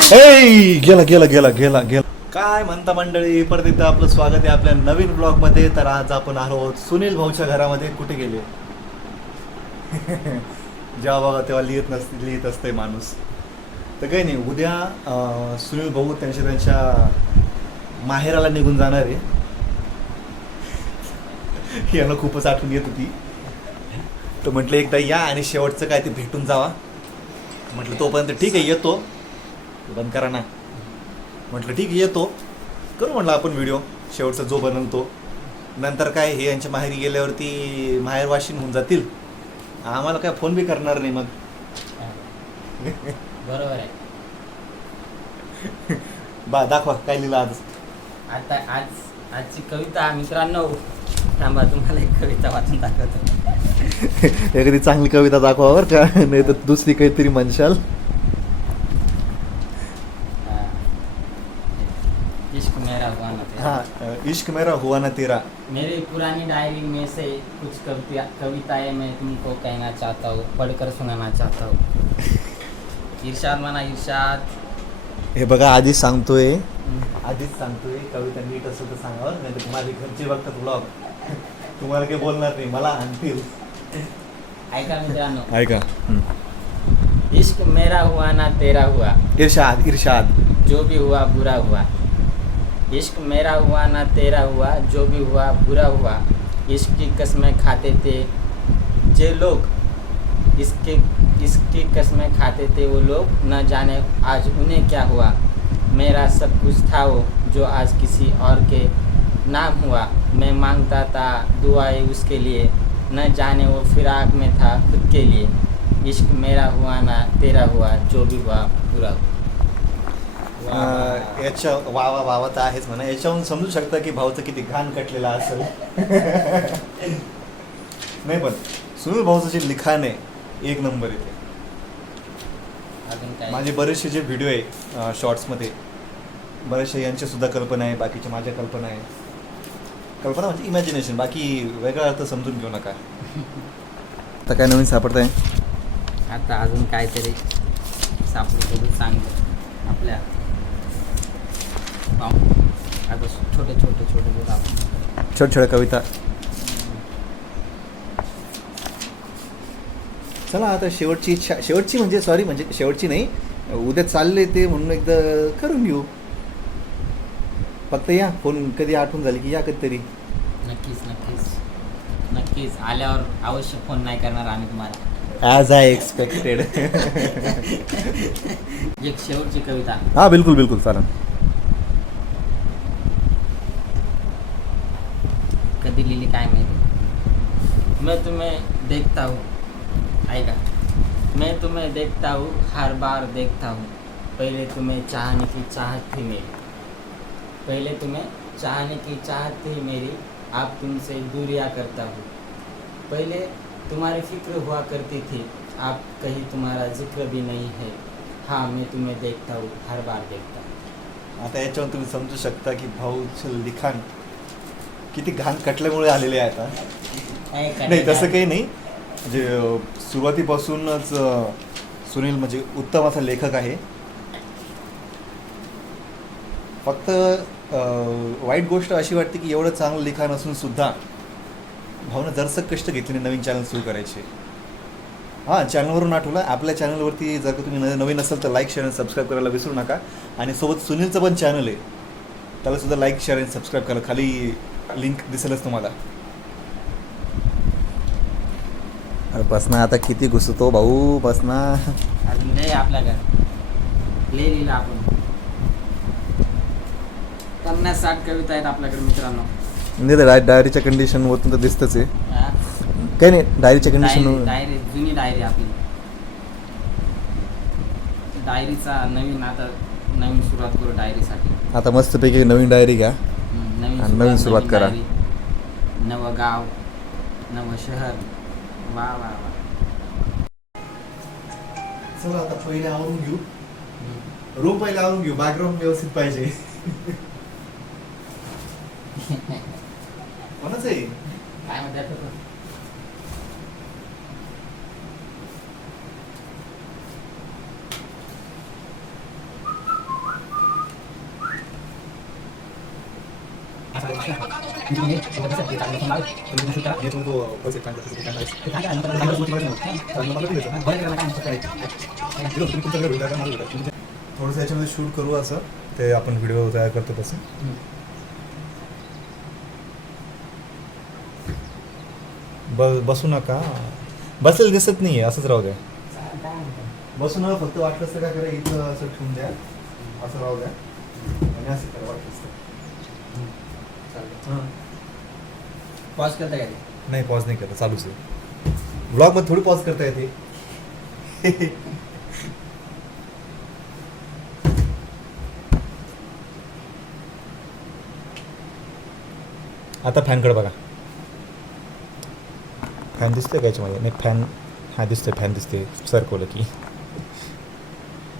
गेला गेला गेला गेला गेला. काय म्हणता मंडळी, परत एकदा आपलं स्वागत आहे आपल्या नवीन ब्लॉग मध्ये. तर आज आपण आलो आहोत सुनील भाऊच्या घरामध्ये. कुठे गेले? जेव्हा बघा तेव्हा लिहित असते माणूस. तर काही नाही, उद्या सुनील भाऊ त्यांच्या माहेराला निघून जाणार आहे. यांना खूपच आठवण येत होती. तर म्हटलं एकदा या आणि शेवटचं काय ते भेटून जावा. म्हटलं तोपर्यंत ठीक आहे येतो. बंद करा ना. म्हटलं ठीक आहे येतो, करू म्हटलं आपण व्हिडिओ शेवटचा जो बनवतो. नंतर काय हे यांच्या माहेरी गेल्यावरती माहेरवाशीन होऊन जातील, आम्हाला काय फोन बी करणार नाही. मग बरोबर आहे. दाखवा काय लिहिलं आज. आता आजची कविता मित्रांनो, थांबा तुम्हाला एक कविता वाचून दाखवतो. एखादी चांगली कविता दाखवा बरं का, नाही तर दुसरी काहीतरी म्हणशाल. इश्क मेरा हुआ ना तेरा. हाँ, इश्क मेरा हुआ ना तेरा. मेरी पुरानी डायरी में से कुछ कविताएं मैं तुमको कहना चाहता हूँ, पढ़कर सुनाना चाहता हूँ. इरशाद म्हणा इरशाद. हे बघा आधीच सांगतोय कविता नीट असेल तर सांगा, नाही तर माझे घरचे बघतात ब्लॉग, तुम्हाला काही बोलणार नाही, मला आणतील. ऐका मित्रांनो, ऐका. इश्क मेरा हुआ ना तेरा हुआ, इरशाद इरशाद. जो भी हुआ बुरा हुआ. इश्क मेरा हुआ ना तेरा हुआ, जो भी हुआ बुरा हुआ. इश्क की कसमें खाते थे जे लोग, इसकी कसमें खाते थे वो लोग, न जाने आज उन्हें क्या हुआ. मेरा सब कुछ था वो जो आज किसी और के नाम हुआ. मैं मांगता था दुआएं उसके लिए, न जाने वो फिराक में था खुद के लिए. इश्क मेरा हुआ ना तेरा हुआ, जो भी हुआ बुरा हुआ. याच्या वावा वावा तर आहेच म्हणा. याच्याहून समजू शकता की भाऊचं किती घाण कटलेला असेल. नाही पण सुनील भाऊचं जे लिखाण आहे एक नंबर येते. माझे बरेचसे जे व्हिडिओ आहे शॉर्ट्समध्ये, बरेचसे यांच्या सुद्धा कल्पना आहे, बाकीच्या माझ्या कल्पना आहे. कल्पना म्हणजे इमॅजिनेशन, बाकी वेगळा अर्थ समजून घेऊ नका. आता काय नवीन सापडत आहे? आता अजून काहीतरी सापडतो सांगतो आपल्या. आता छोटे छोट्या कविता. चला आता शेवटची इच्छा, शेवटची नाही, उद्या चालले ते म्हणून एकदा करून घेऊ. फक्त या, फोन कधी आठवण झाली की या कधीतरी. नक्कीच आल्यावर अवश्य फोन नाही करणार आम्ही तुम्हाला. As I expected. एक शेवटची कविता. हां बिलकुल चालेल. कधी लिहिली काय माहिती. मैं तुम्हें देखता हूँ, आएगा. मैं तुम्हें देखता हूँ, हर बार देखता हूँ. पहले तुम्हें चाहने की चाहत थी मेरी, पहले तुम्हें चाहने की चाहत थी मेरी. अब तुमसे दूरियां करता हूँ. पहले तुम्हारी फिक्र हुआ करती थी, अब कहीं तुम्हारा जिक्र भी नहीं है. हाँ मैं तुम्हें देखता हूँ, हर बार देखता हूँ. आता याच्यावर तुम्ही समजू शकता की भाऊचं लिखाण किती घाण कटल्यामुळे आलेले आहे. आता नाही तसं काही नाही, म्हणजे सुरुवातीपासूनच सुनील म्हणजे उत्तम असा लेखक आहे. फक्त वाईट गोष्ट अशी वाटते की एवढं चांगलं लिखाण असून सुद्धा भाऊनं जरसं कष्ट घेतले नवीन चॅनल सुरू करायचे. हां, चॅनलवरून आठवलं, आपल्या चॅनलवरती जर का तुम्ही नवीन असाल तर लाईक शेअर आणि सबस्क्राईब करायला विसरू नका. आणि सोबत सुनीलचं पण चॅनल आहे, त्याला सुद्धा लाईक शेअर आणि सबस्क्राईब करा. खाली लिंक दिसेलच तुम्हाला. अरे बस ना, आता किती घुसतो भाऊ, बस ना. अजून लय आपल्या घर लिहिला आपण. 50-60 कविता आहेत आपल्याकडे मित्रांनो. म्हणजे डायरीच्या कंडिशन होतं तर दिसतंच आहे. काही नाही, डायरीच्या कंडिशन. डायरी जुनी डायरी आपली. डायरीचा नवीन सुरुवात करू डायरीसाठी. आता मस्तपैकी नवीन डायरी घ्या, नवीन सुरुवात करा. नवं गाव, नवं शहर. वा. चला आता पहिले आवरून घेऊ, रूम पहिले आवरून घेऊ, बॅकग्राऊंड व्यवस्थित पाहिजे. कोणाचं आहे काय म्हणतात? ये तुमको पैसे ट्रान्सफर थोडंसं याच्यामध्ये शूट करू असं ते आपण व्हिडिओ तयार करतो तसं. बसू नका, बसेल दिसत नाही असंच राहू द्या. बसू नका, फक्त वाटलं असतं काय करा इथं असं ठेवून द्या, असं राहू द्या आणि असं करा वाटलं असतं. पॉज करता काय नाही पॉज नाही करता, चालूच आहे. ब्लॉगमध्ये थोडी पॉज करता येते. आता फॅनकडे बघा. फॅन दिसतोय का याच्यामध्ये? नाही फॅन, हा दिसतोय फॅन दिसते सरकवलं की.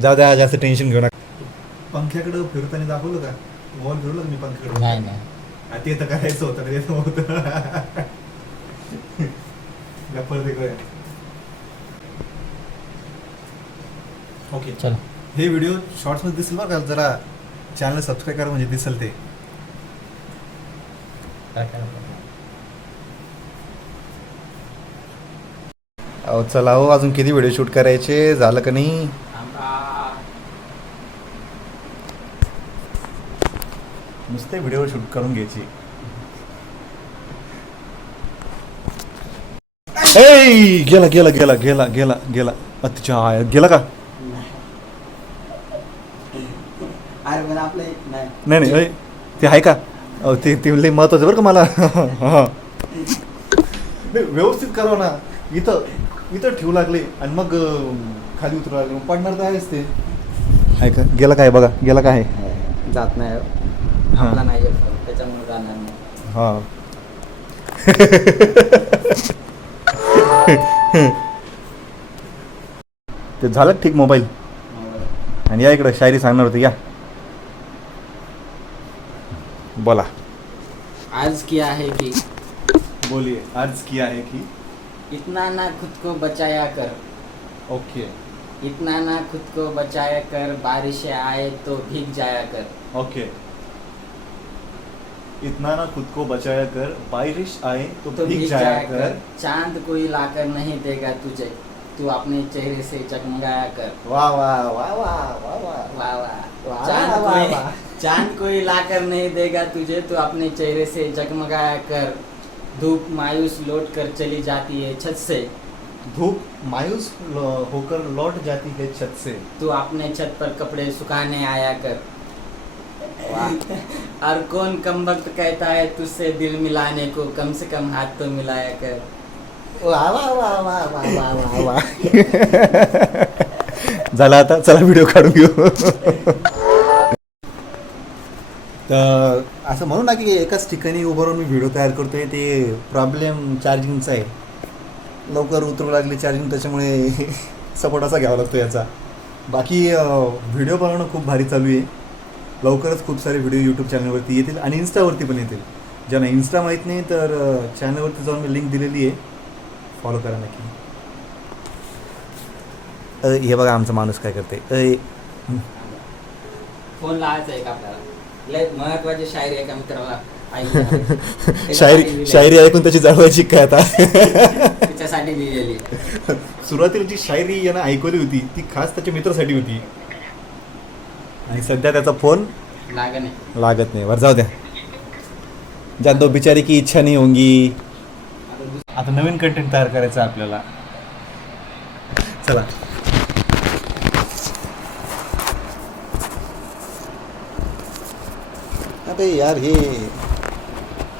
जाऊ द्या, जास्त टेन्शन घेऊ नका. पंख्याकडं फिरताना दाखवलं का? मोबाईल फिरवलं का मी पंख्याकडे? नाही ते तर करायचं होतं ते होतं. ओके चलो. हे व्हिडिओ शॉर्ट्समध्ये दिसेल बरं का, जरा चॅनल सबस्क्राईब करा म्हणजे दिसेल ते. काय करायचं? अहो चला हो, अजून किती व्हिडिओ शूट करायचे, झालं का नाही? नुसते व्हिडिओ शूट करून घ्यायची. ए गेला गेला गेला गेला गेला गेला. अच्छा गेला का? अरे पण आपलं नाही. नाही नाही अय, ते आहे का? अहो ते ते लई महत्वाचं बरं का मला. हां व्यवस्थित करावं ना. इथं इथं ठेवू लागले आणि मग खाली उतरू लागले, मग पडणार तर आहेच ते. आहे का? गेला काय बघा, गेला काय? जात नाही हां. आपला नाही येत, त्याच्यामुळे जाणार नाही. हां. ते झालं ठीक मोबाईल. आणि या इकडं शायरी सांगणार होती, या बोला. आज किया है कि बोलिए. आज किया है कि इतना ना खुद को बचाया कर, ओके इतना ना खुद को बचाया कर, बारिश आए तो भीग जाया कर. ओके. इतना ना खुद को बचाया कर, बारिश आए तो तो भीग जाया कर. चांद कोई लाकर नहीं देगा तुझे, तू अपने चेहरे से जगमगाया कर. वाह वाह वाह वाह वाह वाह. वाह वाह. वाह, चांद वाह, कोई वाह. चांद कोई लाकर नहीं देगा तुझे, तू अपने चेहरे से जगमगाया कर. धूप मायूस लौट कर चली जाती है छत से, धूप मायूस होकर लौट जाती है छत से. तू अपने छत पर कपड़े सुखाने आया कर. वाह. और कौन कम वक्त कहता है तुझसे दिल मिलाने को, कम से कम हाथ तो मिलाया कर. वाह वाह वाह वाह वाह वाह वाह वाह. झाला आता, चला व्हिडिओ काढून घेऊ. तर असं म्हणू ना की एकाच ठिकाणी उभं राहून मी व्हिडिओ तयार करतोय, ते प्रॉब्लेम चार्जिंगचा आहे. लवकर उतरू लागली चार्जिंग, त्याच्यामुळे सपोर्ट असा घ्यावा लागतो याचा. बाकी व्हिडिओ बनवणं खूप भारी चालू आहे. लवकरच खूप सारे व्हिडिओ यूट्यूब चॅनलवरती येतील आणि इन्स्टावरती पण येतील. ज्यांना इन्स्टा माहीत नाही तर चॅनलवरती जाऊन मी लिंक दिलेली आहे, फॉलो करा नक्की. हे बघा आमचा माणूस काय करते. फोन लावायचा आहे का आपल्याला? लय महत्वाची शायरी आहे का मित्राला? ऐकूया. शायरी ऐकून त्याची जळवायची काय आता? तिच्यासाठी लिहिलेली. सुरुवातीला जी शायरी यानं ऐकवली होती ती खास त्याच्या मित्रासाठी होती आणि सध्या त्याचा फोन लागत नाही. वर जाऊ द्या, ज्या दो बिचारी की इच्छा नाही होंगी. आता नवीन कंटेंट तयार करायचं आहे आपल्याला. चला अरे यार हे,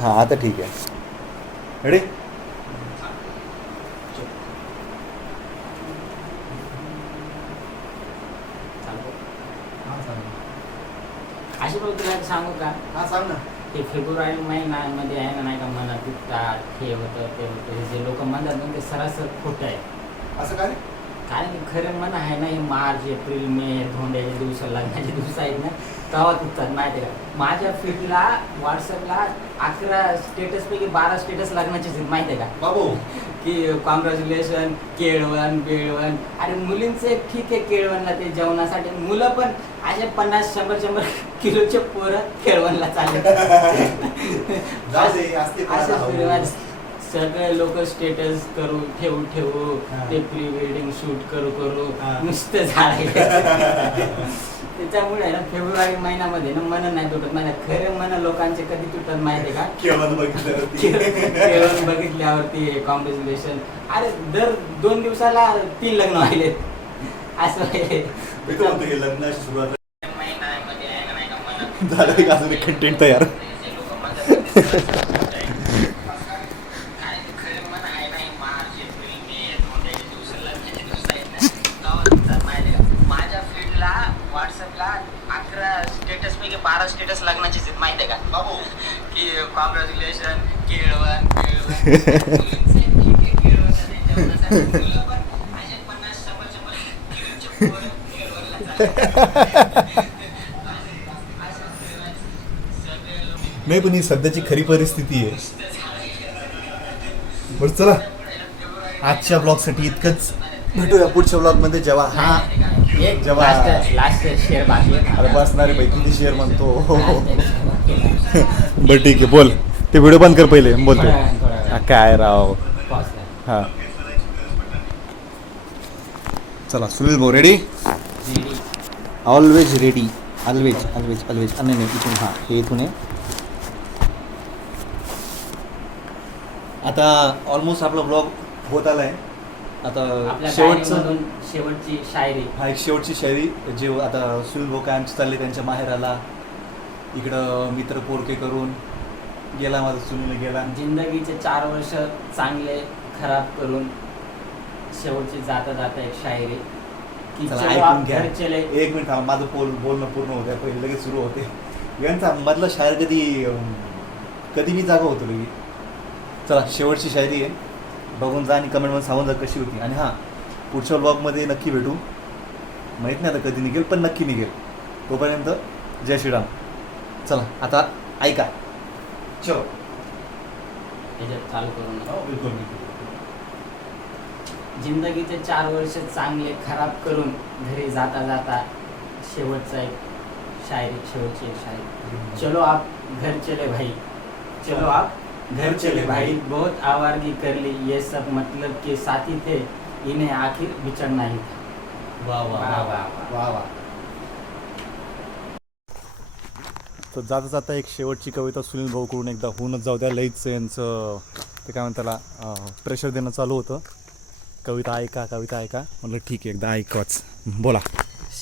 हां आता ठीक आहे. रेडी? अशी पण तुला सांगू का? हां सांग ना. ते फेब्रुवारी महिन्यामध्ये आहे ना, नाही का, मला दुखतात, हे होतं ते होतं, हे जे लोक म्हणतात ना ते सरासर खोटं आहे. असं काय? कारण की खरं मन आहे ना, हे मार्च एप्रिल मे धोंड्याचे दिवस लग्नाचे दिवस आहेत ना, तेव्हा तुटतात माहिती आहे का. माझ्या फीडला व्हॉट्सअपला 11 स्टेटस पैकी 12 स्टेटस लग्नाचेच आहेत माहिती आहे का. बाबू की कॉंग्रॅच्युलेशन केळवण बेळवण. अरे मुलींचे ठीक आहे केळवणला ते जेवणासाठी, मुलं पण असे 50-100 किलोचे पोरं केळवणला चालले. असं सगळे लोक स्टेटस करू ठेवू ते प्री वेडिंग शूट करू नुसतं झाले. त्याच्यामुळे ना फेब्रुवारी महिन्यामध्ये ना मन नाही तुटत. माझ्या खरे मन लोकांचे कधी तुटत माहिती आहे का, केळवण बघितल्यावरती कॉंग्रॅच्युलेशन. अरे दर 2 दिवसाला 3 लग्न व्हायले असं लग्नाची सुरुवात झालं का अजून कंटेंट तयार. माझ्या फीडला व्हॉट्सअपला 11 स्टेटस पैकी 12 स्टेटस लग्नाचेच आहेत माहिती आहे का. बाबू की कॉंग्रॅच्युलेशन केळवण बेळवण. नाही पण ही सध्याची खरी परिस्थिती आहे. बरं चला आजच्या ब्लॉगसाठी इतकंच. भेटूया पुढच्या ब्लॉगमध्ये जेव्हा हा एक जेव्हा लास्ट शेअर बाकी आहे. अरे बसणारे बाई किती शेअर म्हणतो. बरं ठीक आहे बोल. ते व्हिडिओ बंद कर पहिले बोलतो. हा, काय राव. हा चला सुनील भाऊ ready. Always ready. Always always always. नाही इथून हां हे इथून आहे. आता ऑलमोस्ट आपला ब्लॉग होत आला आहे. आता शेवटची शायरी. हा एक शेवटची शायरी जे आता सुनील भाऊ काय आमची चालली त्यांच्या माहेराला. इकडं मित्र पोरके करून गेला माझा सुनील गेला. जिंदगीचे 4 वर्ष चांगले खराब करून शेवटची जाता जाता एक शायरी की चला, चलो ऐकून आप घ्या. घर चले. 1 मिनिट थांबा. माझं बोलणं पूर्ण होतं पहिले लगेच सुरू होते. यांचा मधला शायर कधी मी जागा होतो लगे. चला शेवटची शायरी आहे. बघून जा आणि कमेंटमध्ये सांगून जा कशी होती. आणि हां पुढच्या ब्लॉगमध्ये नक्की भेटू. माहीत नाही आता कधी निघेल पण नक्की निघेल. तोपर्यंत जय श्रीराम. चला आता ऐका. चलो त्याच्यात चालू करून बिलकुल. जिंदगीचे 4 वर्ष चांगले खराब करून घरी जाता जाता शेवटचा एक शायरी. शेवटची एक शायरी. चलो आप घर चले भाई. चलो आप घर चले भाई. बहुत आवारगी कर ली ये सब मतलब के साथी थे इन्हें आखिर बिछड़ना ही था. वा वा वाह, वाह, वा वा. तर जाता जाता एक शेवटची कविता सुनील भाऊकडून एकदा होऊनच जाऊ द्या. लईच यांचं ते काय म्हणतात त्याला प्रेशर देणं चालू होतं. कविता ऐका कविता ऐका म्हटलं ठीक आहे एकदा ऐकवाच. बोला.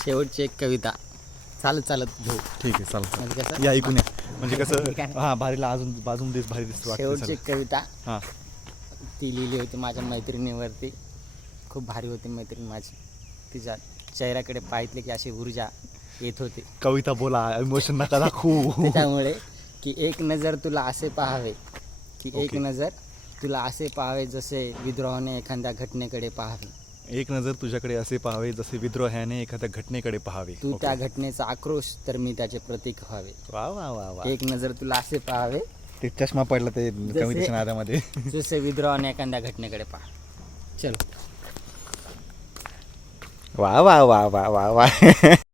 शेवटची एक कविता. चालत घेऊ. ठीक आहे चालतं. म्हणजे कसं या ऐकून या. म्हणजे ठीक कसं आहे. हां भारीला अजून बाजून दिस भारी दिसतो. शेवटची एक कविता हां ती लिहिली होती माझ्या मैत्रिणीवरती. खूप भारी होती मैत्रीण माझी. तिच्या चेहऱ्याकडे पाहितले की अशी ऊर्जा येत होती. कविता बोला. इमोशन नका दाखवू. त्याच्यामुळे की एक नजर तुला असे पाहावे की एक ओके. नजर तुला असे पाहावे जसे विद्रोहाने एखाद्या घटनेकडे पाहावे. एक नजर तुझ्याकडे असे पाहावे जसे विद्रोहाने एखाद्या घटनेकडे पाहावे. तू ओके. त्या घटनेचा आक्रोश तर मी त्याचे प्रतीक व्हावे. वा वा वा वा. एक नजर तुला असे पाहावे ते चष्मा पडला ते कवितेच्या नादामध्ये. जसे विद्रोहाने एखाद्या घटनेकडे पहा. चलो. वा वा वा वा वा वा.